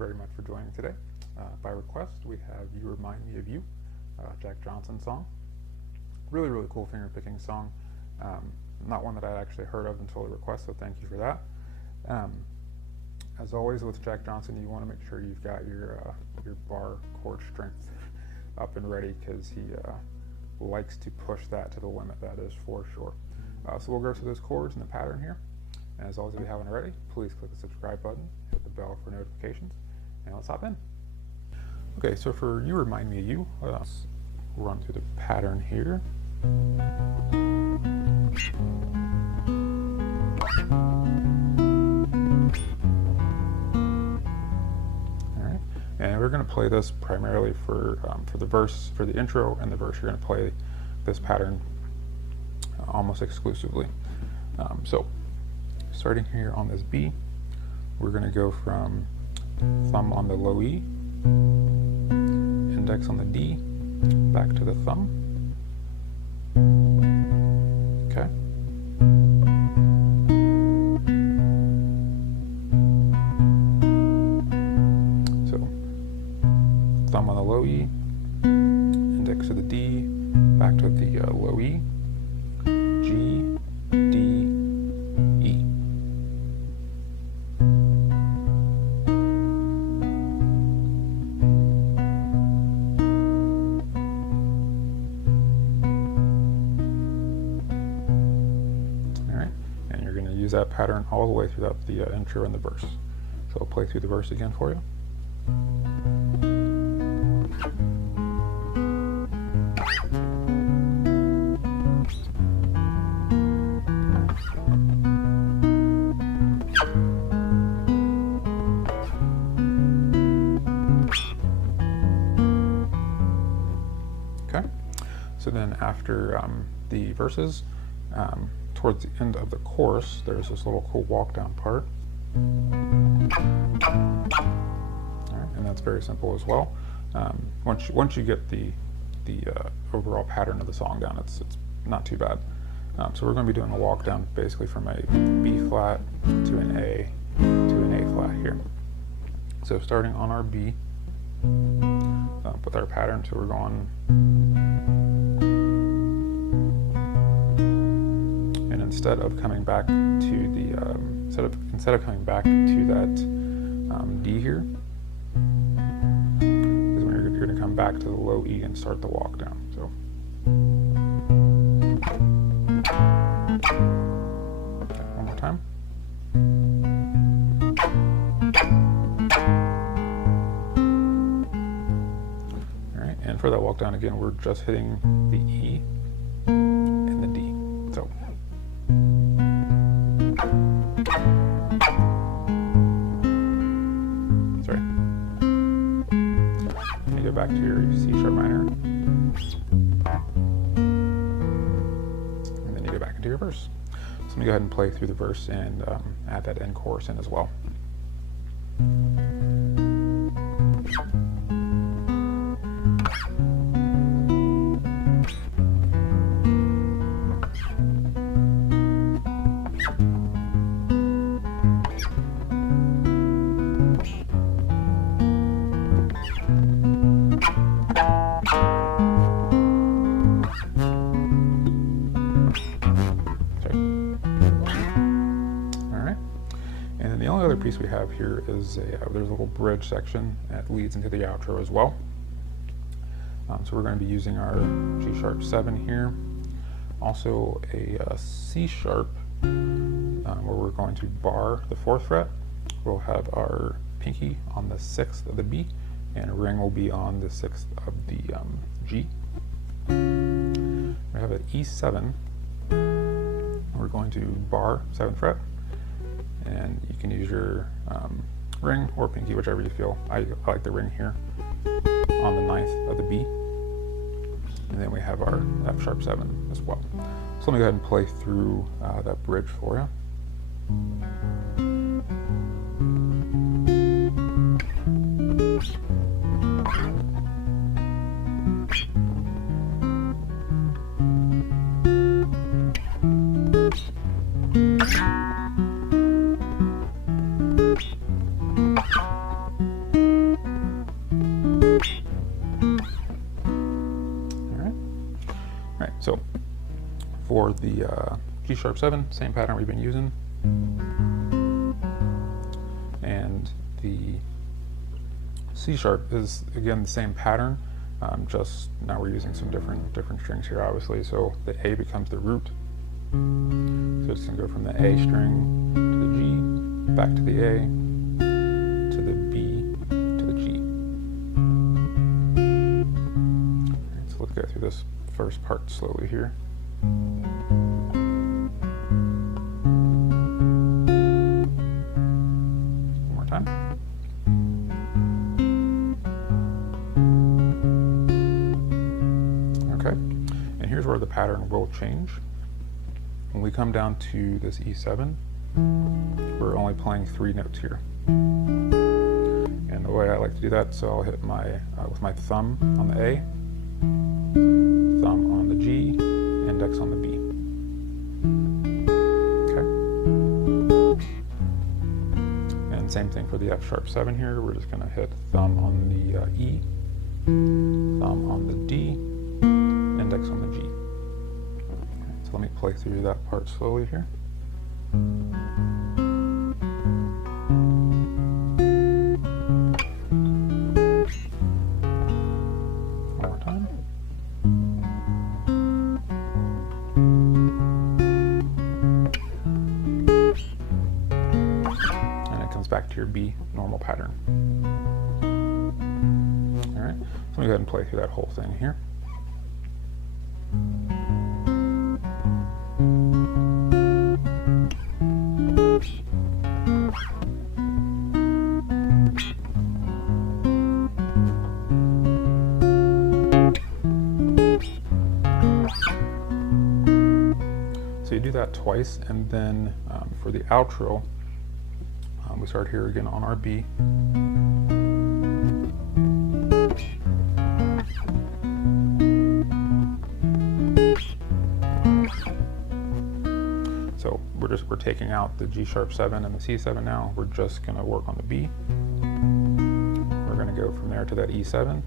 very much for joining today. By request, we have You Remind Me of You, Jack Johnson song. Really, really cool finger picking song. Not one that I'd actually heard of until the request, so thank you for that. As always with Jack Johnson, you want to make sure you've got your bar chord strength up and ready, because he likes to push that to the limit, that is for sure. So we'll go through those chords and the pattern here. And as always, if you haven't already, please click the subscribe button, hit the bell for notifications, and let's hop in. Okay, so for You Remind Me of You, let's run through the pattern here. Alright, and we're going to play this primarily for the verse, for the intro and the verse. You're going to play this pattern almost exclusively. So starting here on this B, we're going to go from thumb on the low E, index on the D, back to the thumb. Okay. So thumb on the low E, index to the D, back to the low E, G, D, E. Alright, and you're going to use that pattern all the way throughout the intro and the verse. So I'll play through the verse again for you. Okay, so then after the verses, towards the end of the chorus, there's this little cool walk down part. All right, and that's very simple as well. Once you get the overall pattern of the song down, it's not too bad. So we're going to be doing a walk down basically from a B flat to an A to an A flat here. So starting on our B with our pattern, so we're going, and instead of coming back to the instead of coming back to that D here, is when you're going to come back to the low E and start the walk down. So okay, one more time. Alright, and for that walk down again, we're just hitting the E and the D. So sorry. And you go back to your C sharp minor, and then you go back into your verse. So let me go ahead and play through the verse and add that end chorus in as well. The only other piece we have here is there's a little bridge section that leads into the outro as well. So we're going to be using our G sharp 7 here, also a C sharp, where we're going to bar the 4th fret. We'll have our pinky on the 6th of the B, and a ring will be on the 6th of the G. We have an E7. We're going to bar 7th fret, and you can use your ring or pinky, whichever you feel. I like the ring here on the 9th of the B, and then we have our F sharp 7 as well. So let me go ahead and play through that bridge for you. Right, so for the G sharp 7, same pattern we've been using, and the C sharp is again the same pattern, just now we're using some different strings here, obviously. So the A becomes the root, so it's going to go from the A string to the G, back to the A, to the B, to the G. All right, so let's go through this first part slowly here. One more time. Okay, and here's where the pattern will change. When we come down to this E7, we're only playing 3 notes here. And the way I like to do that, so I'll hit my, with my thumb on the A, thumb on the G, index on the B. Okay. And same thing for the F sharp 7 here. We're just going to hit thumb on the E, thumb on the D, index on the G. Okay, so let me play through that part slowly here. Back to your B normal pattern. All right, so let me go ahead and play through that whole thing here. So you do that twice, and then for the outro, we start here again on our B. So we're taking out the G sharp 7 and the C7 now. We're just going to work on the B. We're going to go from there to that E7,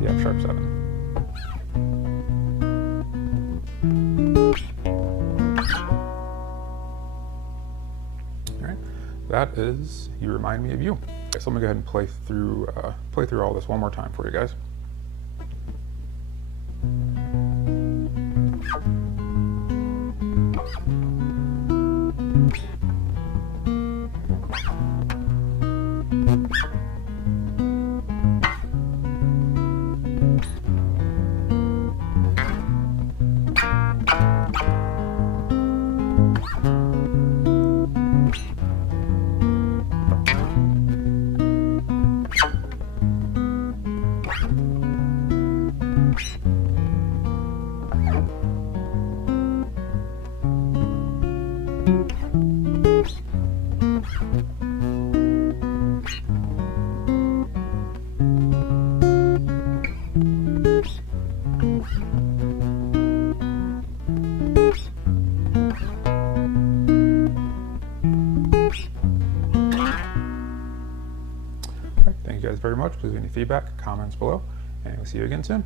the F sharp 7. That is You Remind Me of You. Okay, so let me go ahead and play through all this one more time for you guys. Thank you guys very much. Please leave any feedback, comments below, and we'll see you again soon.